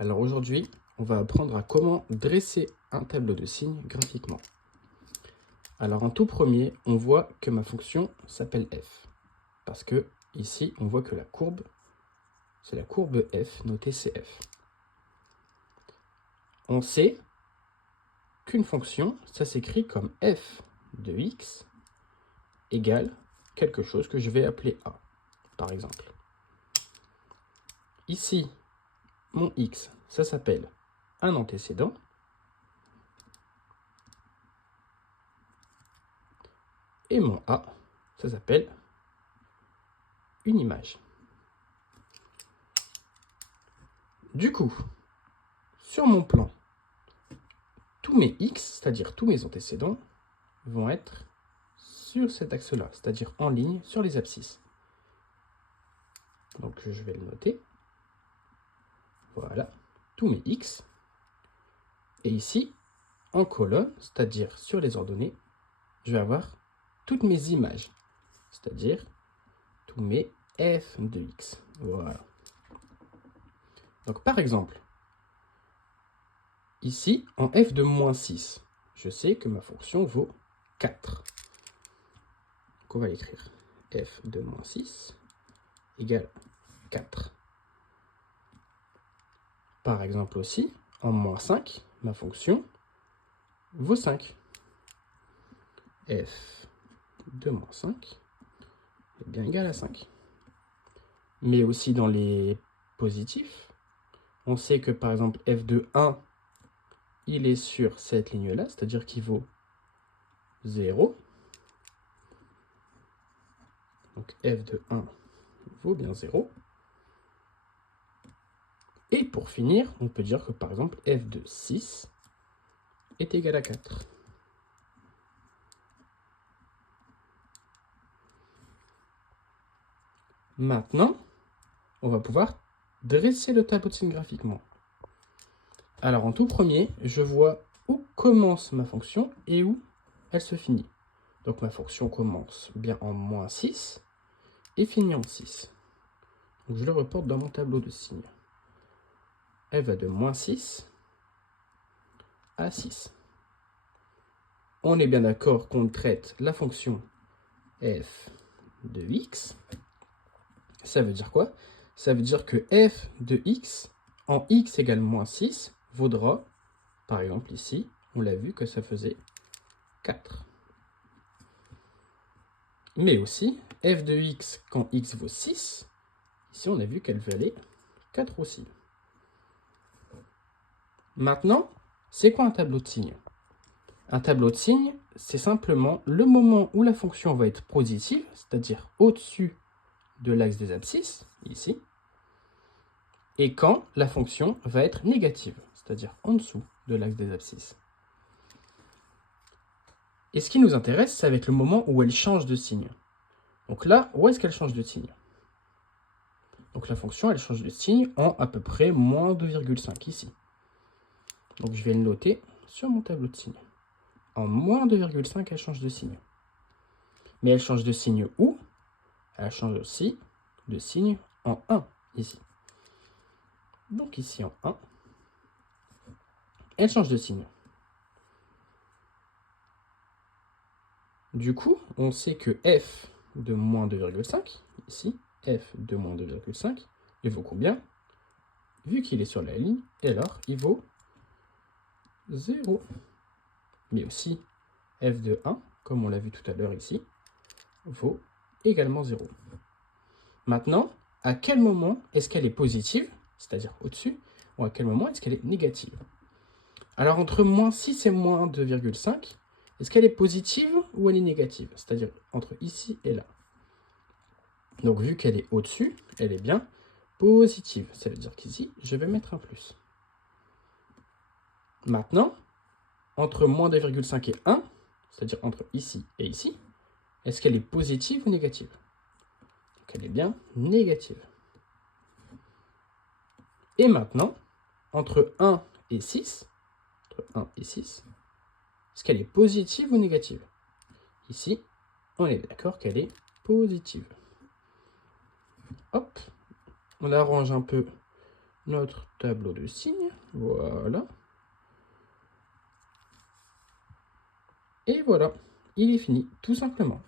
Alors aujourd'hui, on va apprendre à comment dresser un tableau de signes graphiquement. Alors en tout premier, on voit que ma fonction s'appelle f. Parce que ici, on voit que la courbe, c'est la courbe f notée cf. On sait qu'une fonction, ça s'écrit comme f de x égale quelque chose que je vais appeler a, par exemple. Ici, mon x, ça s'appelle un antécédent. Et mon A, ça s'appelle une image. Du coup, sur mon plan, tous mes X, c'est-à-dire tous mes antécédents, vont être sur cet axe-là, c'est-à-dire en ligne sur les abscisses. Donc je vais le noter. Voilà, tous mes X. Et ici, en colonne, c'est-à-dire sur les ordonnées, je vais avoir toutes mes images, c'est-à-dire tous mes f de x. Voilà. Donc par exemple, ici, en f de moins 6, je sais que ma fonction vaut 4. Donc on va l'écrire f de moins 6 égale 4. Par exemple aussi, en moins 5, ma fonction vaut 5. f de moins 5 est bien égal à 5. Mais aussi dans les positifs, on sait que par exemple f de 1, il est sur cette ligne-là, c'est-à-dire qu'il vaut 0. Donc f de 1 vaut bien 0. Et pour finir, on peut dire que par exemple f de 6 est égal à 4. Maintenant, on va pouvoir dresser le tableau de signes graphiquement. Alors en tout premier, je vois où commence ma fonction et où elle se finit. Donc ma fonction commence bien en moins 6 et finit en 6. Donc je le reporte dans mon tableau de signes. Elle va de moins 6 à 6. On est bien d'accord qu'on traite la fonction f de x. Ça veut dire quoi? Ça veut dire que f de x en x égale moins 6 vaudra, par exemple ici, on l'a vu que ça faisait 4. Mais aussi, f de x quand x vaut 6, ici on a vu qu'elle valait 4 aussi. Maintenant, c'est quoi un tableau de signes? Un tableau de signes, c'est simplement le moment où la fonction va être positive, c'est-à-dire au-dessus de l'axe des abscisses, ici, et quand la fonction va être négative, c'est-à-dire en dessous de l'axe des abscisses. Et ce qui nous intéresse, ça va être le moment où elle change de signe. Donc là, où est-ce qu'elle change de signe? Donc la fonction, elle change de signe en à peu près moins 2,5 ici. Donc je vais le noter sur mon tableau de signe. En moins 2,5, elle change de signe. Mais elle change de signe où? Elle change aussi de signe en 1 ici. Donc ici en 1, elle change de signe. Du coup, on sait que f de moins 2,5, ici, f de moins 2,5, il vaut combien? Vu qu'il est sur la ligne, et alors il vaut 0. Mais aussi, f de 1, comme on l'a vu tout à l'heure ici, vaut également 0. Maintenant, à quel moment est-ce qu'elle est positive, c'est-à-dire au-dessus, ou à quel moment est-ce qu'elle est négative? Alors, entre moins 6 et moins 2,5, est-ce qu'elle est positive ou elle est négative? C'est-à-dire entre ici et là. Donc, vu qu'elle est au-dessus, elle est bien positive. Ça veut dire qu'ici, je vais mettre un plus. Maintenant, entre moins 2,5 et 1, c'est-à-dire entre ici et ici, est-ce qu'elle est positive ou négative? Donc, elle est bien négative. Et maintenant, entre 1 et 6, entre 1 et 6, est-ce qu'elle est positive ou négative? Ici, on est d'accord qu'elle est positive. Hop, on arrange un peu notre tableau de signes. Voilà. Et voilà, il est fini, tout simplement.